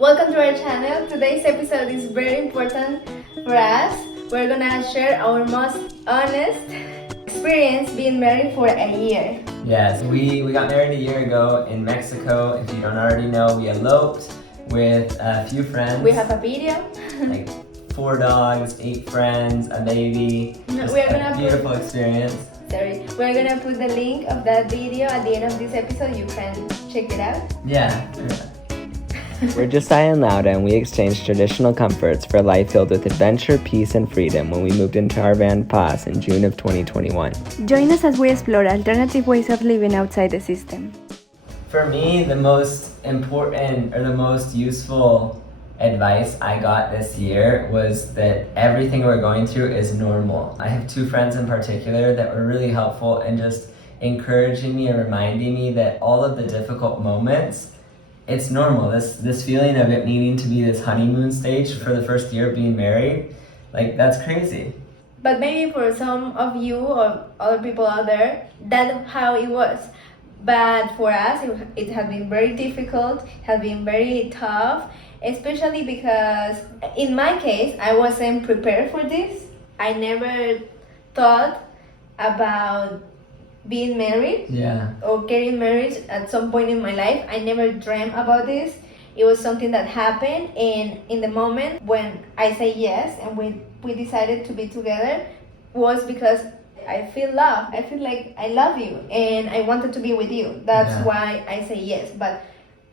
Welcome to our channel. Today's episode is very important for us. We're gonna share our most honest experience being married for a year. Yes, we got married a year ago in Mexico. If you don't already know, we eloped with a few friends. We have a video. Like 4 dogs, 8 friends, a baby. We're gonna beautiful experience. We're gonna put the link of that video at the end of this episode. You can check it out. Yeah. We're Josiah and Lauda, and we exchanged traditional comforts for a life filled with adventure, peace, and freedom when we moved into our van Paz in June of 2021. Join us as we explore alternative ways of living outside the system. For me, the most important or the most useful advice I got this year was that everything we're going through is normal. I have 2 friends in particular that were really helpful in just encouraging me and reminding me that all of the difficult moments, it's normal. This feeling of it needing to be this honeymoon stage for the first year of being married, like that's crazy. But maybe for some of you or other people out there, that's how it was. But for us, it has been very difficult, has been very tough, especially because in my case, I wasn't prepared for this. I never thought about being married or getting married at some point in my life. I never dreamt about this. It was something that happened, and in the moment when I say yes and we decided to be together was because I feel love. I feel like I love you and I wanted to be with you. That's why I say yes. But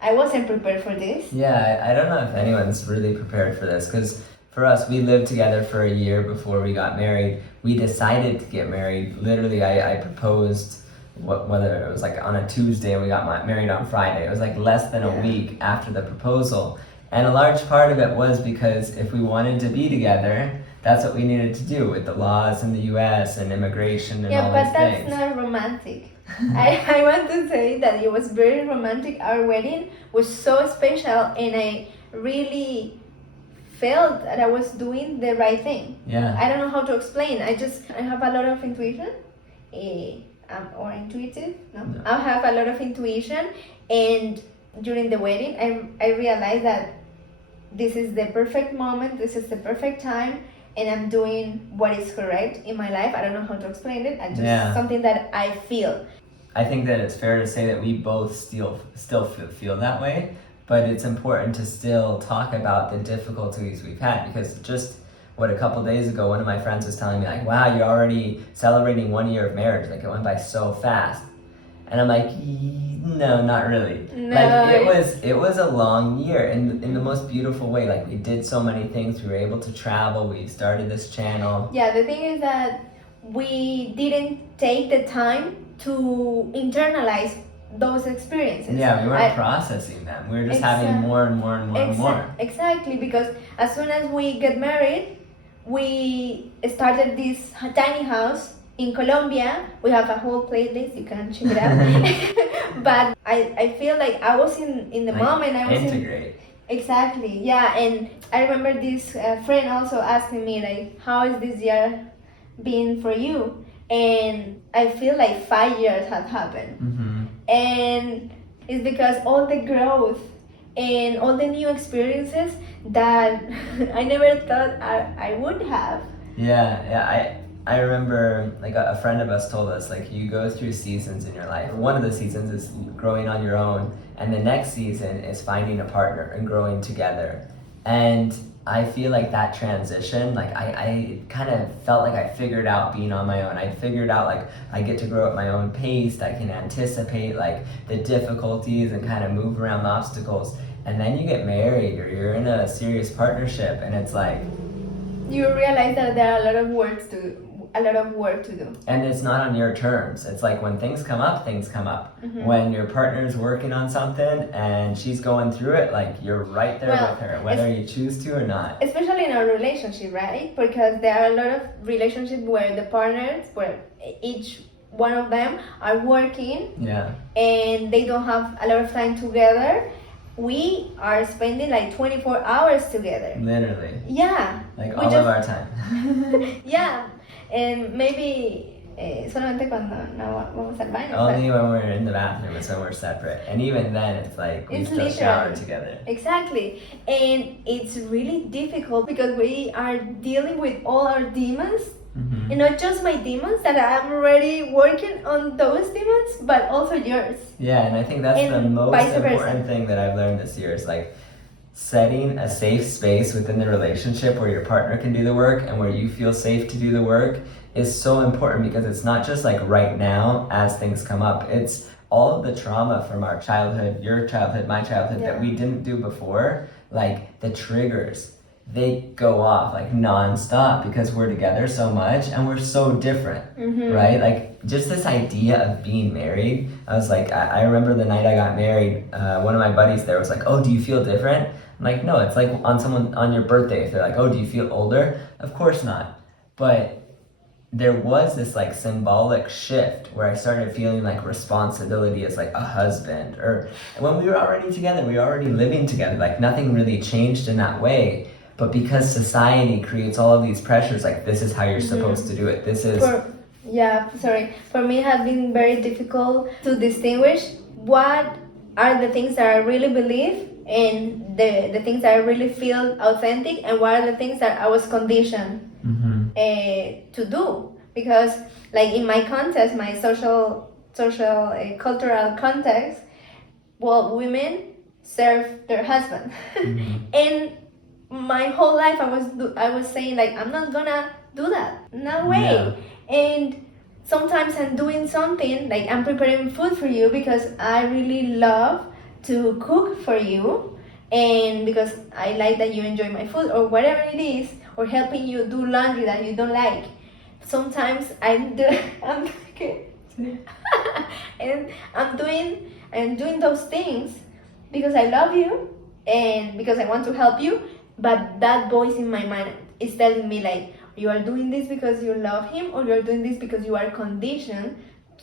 I wasn't prepared for this. Yeah, I don't know if anyone's really prepared for this, because for us, we lived together for a year before we got married. We decided to get married. Literally, I proposed, whether it was like on a Tuesday and we got married on Friday. It was like less than a week after the proposal. And a large part of it was because if we wanted to be together, that's what we needed to do with the laws in the US and immigration and all these things. Yeah, but that's not romantic. I want to say that it was very romantic. Our wedding was so special, and I really felt that I was doing the right thing. Yeah. I don't know how to explain. I have a lot of intuition, or intuitive. No, I have a lot of intuition, and during the wedding, I realized that this is the perfect moment. This is the perfect time. And I'm doing what is correct in my life. I don't know how to explain it. I just something that I feel. I think that it's fair to say that we both still feel that way, but it's important to still talk about the difficulties we've had, because just a couple days ago, one of my friends was telling me like, wow, you're already celebrating 1 year of marriage. Like, it went by so fast. And I'm like, no, not really. No. Like, it was a long year in the most beautiful way. Like, we did so many things. We were able to travel. We started this channel. Yeah, the thing is that we didn't take the time to internalize those experiences. Yeah, we weren't processing them. We were just having more and more and more and more. Exactly, because as soon as we get married, we started this tiny house in Colombia. We have a whole playlist, you can check it out. But I feel like I was in the moment. I was integrate. Exactly, yeah. And I remember this friend also asking me like, how is this year been for you? And I feel like 5 years have happened. Mm-hmm. And it's because all the growth and all the new experiences that I never thought I would have. Yeah. I remember like a friend of us told us, like, you go through seasons in your life. One of the seasons is growing on your own, and the next season is finding a partner and growing together. And I feel like that transition, like I kind of felt like I figured out being on my own. I figured out like I get to grow at my own pace. I can anticipate like the difficulties and kind of move around the obstacles. And then you get married or you're in a serious partnership, and it's like you realize that there are a lot of work to do. And it's not on your terms. It's like when things come up, things come up. Mm-hmm. When your partner's working on something and she's going through it, like you're right there with her, whether you choose to or not. Especially in a relationship, right? Because there are a lot of relationships where the partners, where each one of them are working, and they don't have a lot of time together. We are spending like 24 hours together. Literally. Yeah. Like all of our time. Yeah. And maybe solamente cuando no vamos al baño. Only when we're in the bathroom is when we're separate. And even then, it's like we It's still shower literally together. Exactly. And it's really difficult because we are dealing with all our demons. Mhm. And not just my demons, that I'm already working on those demons, but also yours. Yeah, and I think that's the And most vice versa. important thing that I've learned this year is like setting a safe space within the relationship where your partner can do the work and where you feel safe to do the work is so important, because it's not just like right now as things come up. It's all of the trauma from our childhood, your childhood, my childhood, that we didn't do before, like the triggers. They go off like non-stop because we're together so much and we're so different, right? Like just this idea of being married. I was like, I remember the night I got married, one of my buddies there was like, oh, do you feel different? I'm like, no, it's like on your birthday, if they're like, oh, do you feel older? Of course not. But there was this like symbolic shift where I started feeling like responsibility as like a husband, or when we were already together, we were already living together, like nothing really changed in that way. But because society creates all of these pressures, like this is how you're supposed to do it. This is For me, it has been very difficult to distinguish what are the things that I really believe and the things that I really feel authentic, and what are the things that I was conditioned to do. Because, like in my context, my social cultural context, well, women serve their husband, and my whole life I was saying like, I'm not gonna do that, no way. And sometimes I'm doing something like I'm preparing food for you because I really love to cook for you, and because I like that you enjoy my food or whatever it is, or helping you do laundry that you don't like. Sometimes I'm okay. And I'm doing those things because I love you and because I want to help you. But that voice in my mind is telling me like, you are doing this because you love him, or you are doing this because you are conditioned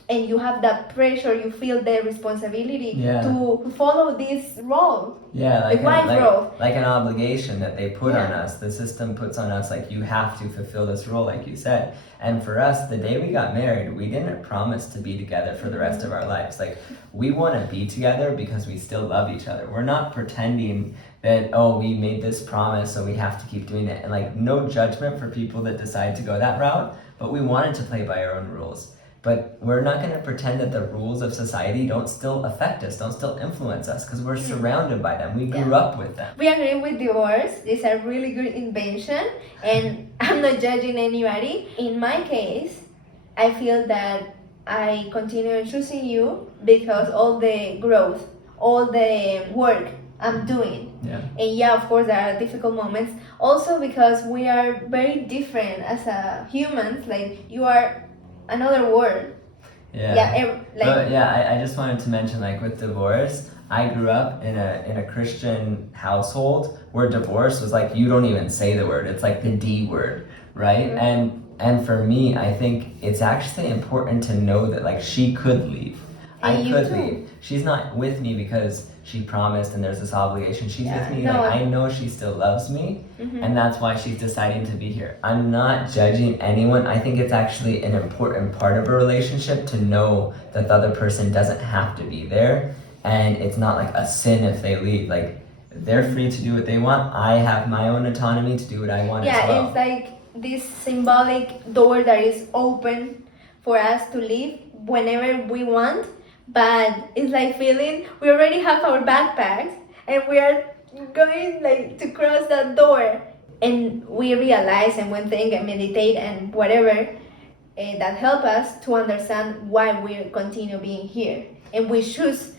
and you have that pressure, you feel the responsibility to follow this role. Like an obligation that they put on us, the system puts on us, like you have to fulfill this role, like you said. And for us, the day we got married, we didn't promise to be together for the rest of our lives. Like we want to be together because we still love each other. We're not pretending that, oh, we made this promise so we have to keep doing it. And like no judgment for people that decide to go that route, but we wanted to play by our own rules. But we're not going to pretend that the rules of society don't still affect us, don't still influence us, because we're surrounded by them. We grew up with them. We agree with divorce. It's a really good invention, and I'm not judging anybody. In my case, I feel that I continue choosing you because all the growth, all the work I'm doing. And of course, there are difficult moments. Also because we are very different as humans. Like you are another word. I just wanted to mention, like with divorce, I grew up in a Christian household where divorce was like, you don't even say the word, it's like the D word, right? And for me, I think it's actually important to know that like she could leave. I could leave. She's not with me because she promised and there's this obligation. She's with me, like I know she still loves me, and that's why she's deciding to be here. I'm not judging anyone. I think it's actually an important part of a relationship to know that the other person doesn't have to be there, and it's not like a sin if they leave. Like they're free to do what they want. I have my own autonomy to do what I want as well. It's like this symbolic door that is open for us to leave whenever we want. But it's like feeling we already have our backpacks and we are going like to cross that door, and we realize and we think and meditate and whatever that help us to understand why we continue being here, and we choose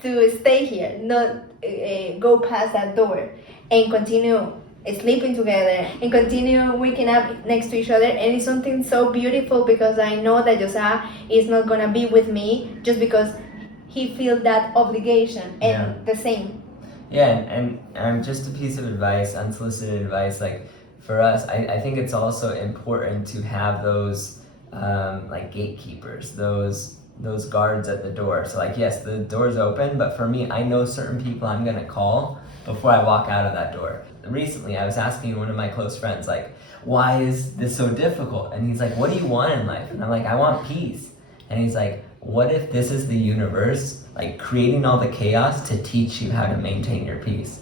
to stay here, not go past that door and continue sleeping together and continue waking up next to each other. And it's something so beautiful because I know that Josiah is not gonna be with me just because he feels that obligation, and the same. And just a piece of advice, unsolicited advice, like for us, I think it's also important to have those like gatekeepers, those guards at the door. So like, yes, the door's open, but for me, I know certain people I'm gonna call before I walk out of that door. Recently, I was asking one of my close friends, like, why is this so difficult? And he's like, what do you want in life? And I'm like, I want peace. And he's like, what if this is the universe, like, creating all the chaos to teach you how to maintain your peace?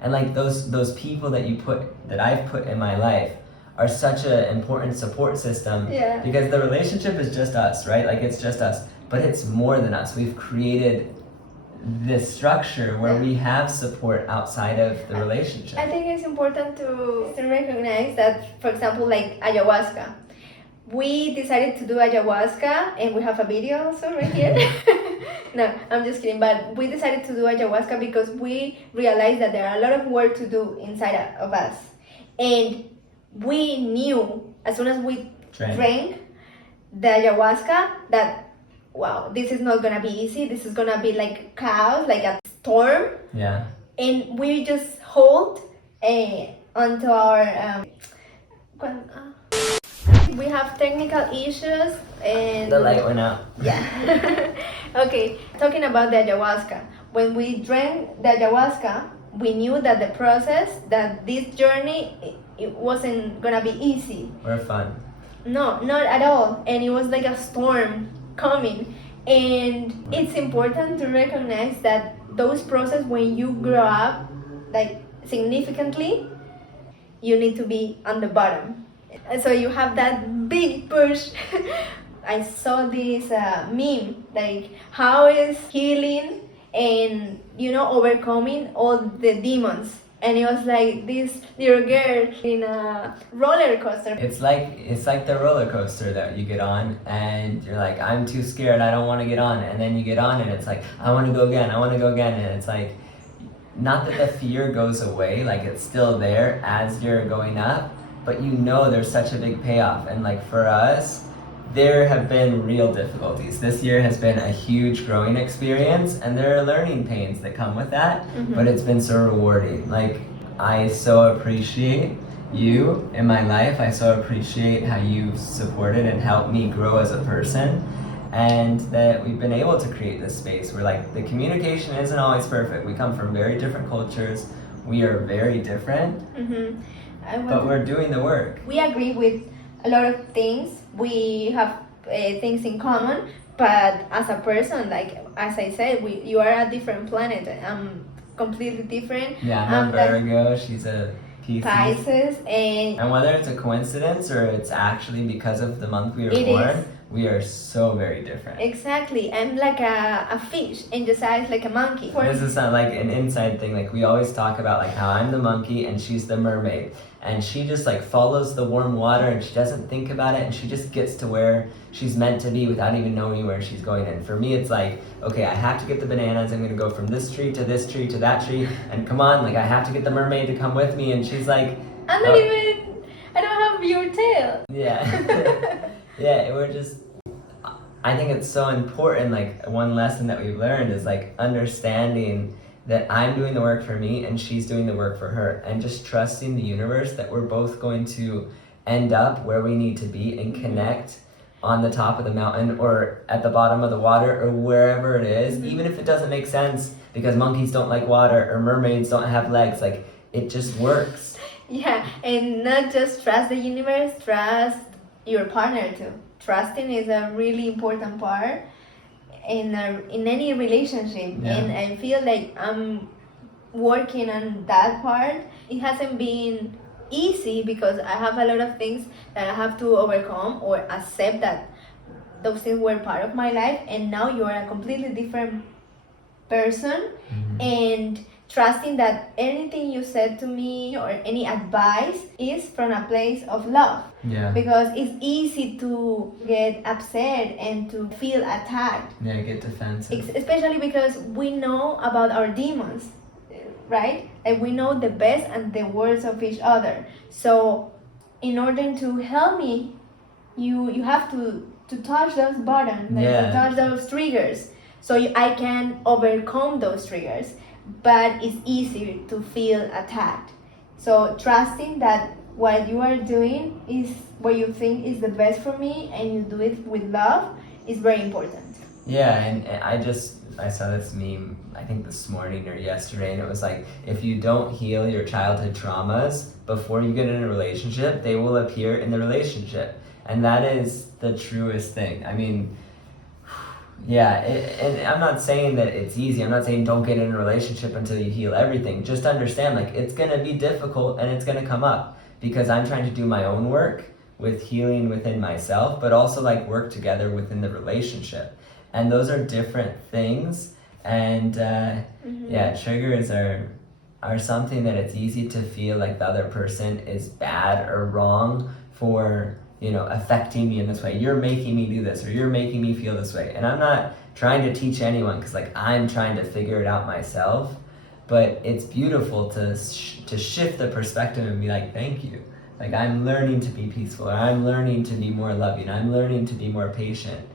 And like those people that I've put in my life are such an important support system, because the relationship is just us, right? Like, it's just us, but it's more than us. We've created this structure where we have support outside of the relationship. I think it's important to recognize that, for example, like ayahuasca. We decided to do ayahuasca, and we have a video also right here. No, I'm just kidding. But we decided to do ayahuasca because we realized that there are a lot of work to do inside of us. And we knew as soon as we drank the ayahuasca that, wow, this is not gonna be easy. This is gonna be like chaos, like a storm. Yeah. And we just hold onto our. We have technical issues and the light went out. Yeah. Okay, talking about the ayahuasca. When we drank the ayahuasca, we knew that the process, that this journey, it wasn't gonna be easy. Or fun. No, not at all. And it was like a storm coming. And it's important to recognize that those processes, when you grow up, like significantly, you need to be on the bottom. And so you have that big push. I saw this meme, like how is healing and overcoming all the demons. And it was like this little girl in a roller coaster. It's like the roller coaster that you get on, and you're like, I'm too scared, I don't want to get on. And then you get on, and it's like, I want to go again, I want to go again. And it's like, not that the fear goes away, like it's still there as you're going up, but there's such a big payoff. And like for us, there have been real difficulties. This year has been a huge growing experience, and there are learning pains that come with that, but it's been so rewarding. Like, I so appreciate you in my life. I so appreciate how you've supported and helped me grow as a person, and that we've been able to create this space where like the communication isn't always perfect. We come from very different cultures. We are very different, but we're doing the work. We agree with a lot of things. We have things in common, but as a person, like as I said, you are a different planet. I'm completely different. Yeah, I'm a Virgo. She's a Pisces, and whether it's a coincidence or it's actually because of the month we were born, we are so very different. Exactly. I'm like a fish, and Josiah is like a monkey. This is not like an inside thing. Like, we always talk about like how I'm the monkey and she's the mermaid, and she just like follows the warm water and she doesn't think about it, and she just gets to where she's meant to be without even knowing where she's going. And for me, it's like, okay, I have to get the bananas. I'm gonna go from this tree to this tree to that tree, and come on, like I have to get the mermaid to come with me. And she's like, I don't have your tail. Yeah. Yeah, I think it's so important. Like, one lesson that we've learned is like understanding that I'm doing the work for me and she's doing the work for her, and just trusting the universe that we're both going to end up where we need to be and connect on the top of the mountain or at the bottom of the water or wherever it is, even if it doesn't make sense because monkeys don't like water or mermaids don't have legs. Like, it just works. Yeah, and not just trust the universe, trust your partner too. Trusting is a really important part in any relationship, and I feel like I'm working on that part. It hasn't been easy because I have a lot of things that I have to overcome or accept that those things were part of my life, and now you are a completely different person. And trusting that anything you said to me or any advice is from a place of love. Yeah. Because it's easy to get upset and to feel attacked. Yeah, get defensive. Especially because we know about our demons, right? And we know the best and the worst of each other. So in order to help me, you have to touch those buttons, like to touch those triggers, so I can overcome those triggers. But it's easy to feel attacked. So trusting that what you are doing is what you think is the best for me, and you do it with love, is very important. Yeah, and I just I saw this meme, I think this morning or yesterday, and it was like, if you don't heal your childhood traumas before you get in a relationship, they will appear in the relationship. And that is the truest thing. I mean, yeah, and I'm not saying that it's easy. I'm not saying don't get in a relationship until you heal everything. Just understand, like, it's gonna be difficult and it's gonna come up because I'm trying to do my own work with healing within myself, but also like work together within the relationship. And those are different things. And yeah, triggers are something that it's easy to feel like the other person is bad or wrong for, you know, affecting me in this way. You're making me do this, or you're making me feel this way. And I'm not trying to teach anyone, because like I'm trying to figure it out myself. But it's beautiful to shift the perspective and be like, thank you. Like, I'm learning to be peaceful, or I'm learning to be more loving, I'm learning to be more patient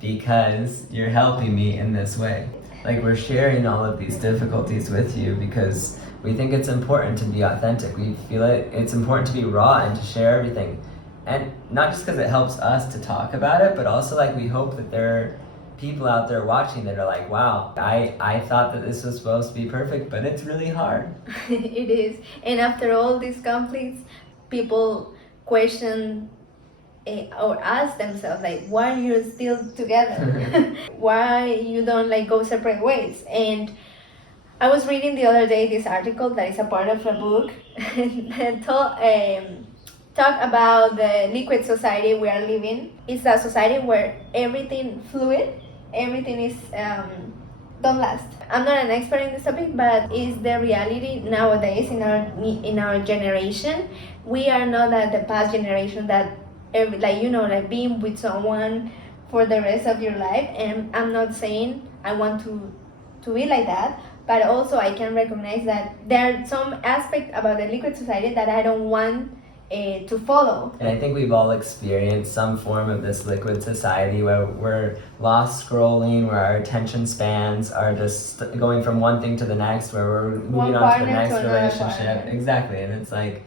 because you're helping me in this way. Like, we're sharing all of these difficulties with you because we think it's important to be authentic. We feel it's important to be raw and to share everything. And not just because it helps us to talk about it, but also like we hope that there are people out there watching that are like, wow, I thought that this was supposed to be perfect, but it's really hard. It is. And after all these conflicts, people question or ask themselves, like, why are you still together? Why you don't like go separate ways? And I was reading the other day this article that is a part of a book and talk about the liquid society we are living. It's a society where everything fluid, everything is don't last. I'm not an expert in this topic, but is the reality nowadays in our generation. We are not like the past generation that like being with someone for the rest of your life. And I'm not saying I want to be like that, but also I can recognize that there are some aspects about the liquid society that I don't want to follow. And I think we've all experienced some form of this liquid society where we're lost scrolling, where our attention spans are just going from one thing to the next, where we're moving on to the next relationship. Exactly. And it's like,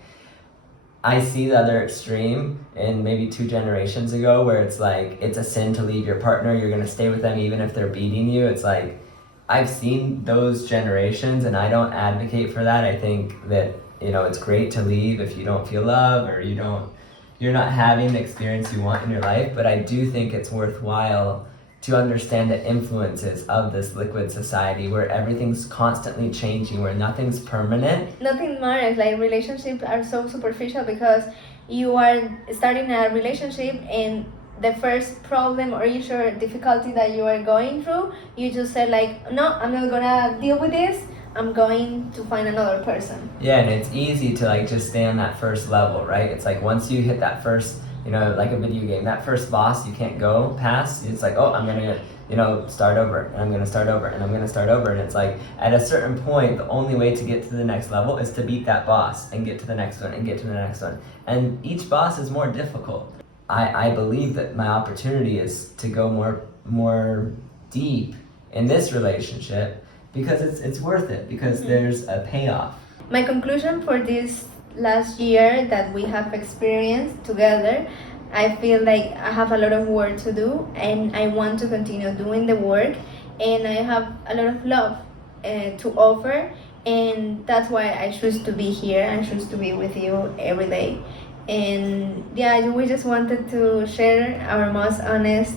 I see the other extreme in maybe 2 generations ago where it's like, it's a sin to leave your partner, you're going to stay with them even if they're beating you. It's like, I've seen those generations and I don't advocate for that. I think that, you know, it's great to leave if you don't feel love or you're not having the experience you want in your life. But I do think it's worthwhile to understand the influences of this liquid society where everything's constantly changing, where nothing's permanent. Nothing matters. Like, relationships are so superficial because you are starting a relationship and the first problem or issue or difficulty that you are going through, you just said like, no, I'm not gonna deal with this. I'm going to find another person. Yeah, and it's easy to like just stay on that first level, right? It's like once you hit that first, you know, like a video game, that first boss you can't go past, it's like, oh, I'm gonna, you know, start over, and I'm gonna start over, and I'm gonna start over. And it's like, at a certain point, the only way to get to the next level is to beat that boss and get to the next one and get to the next one. And each boss is more difficult. I believe that my opportunity is to go more deep in this relationship because it's worth it, because there's a payoff. My conclusion for this last year that we have experienced together, I feel like I have a lot of work to do and I want to continue doing the work, and I have a lot of love to offer, and that's why I choose to be here and choose to be with you every day. And yeah, we just wanted to share our most honest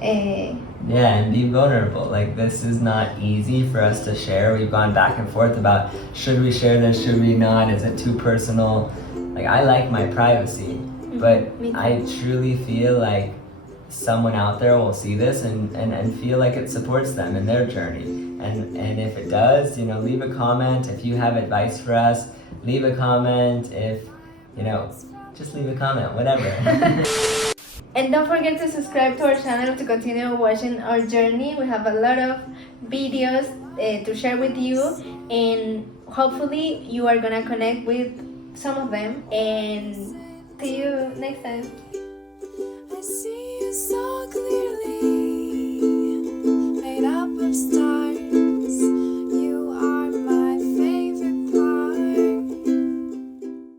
yeah, and be vulnerable. Like, this is not easy for us to share. We've gone back and forth about, should we share this, should we not, is it too personal? Like, I like my privacy, but I truly feel like someone out there will see this and feel like it supports them in their journey. And if it does, you know, leave a comment. If you have advice for us, leave a comment. If, you know, just leave a comment, whatever. And don't forget to subscribe to our channel to continue watching our journey. We have a lot of videos to share with you, and hopefully you are gonna connect with some of them. And see you next time.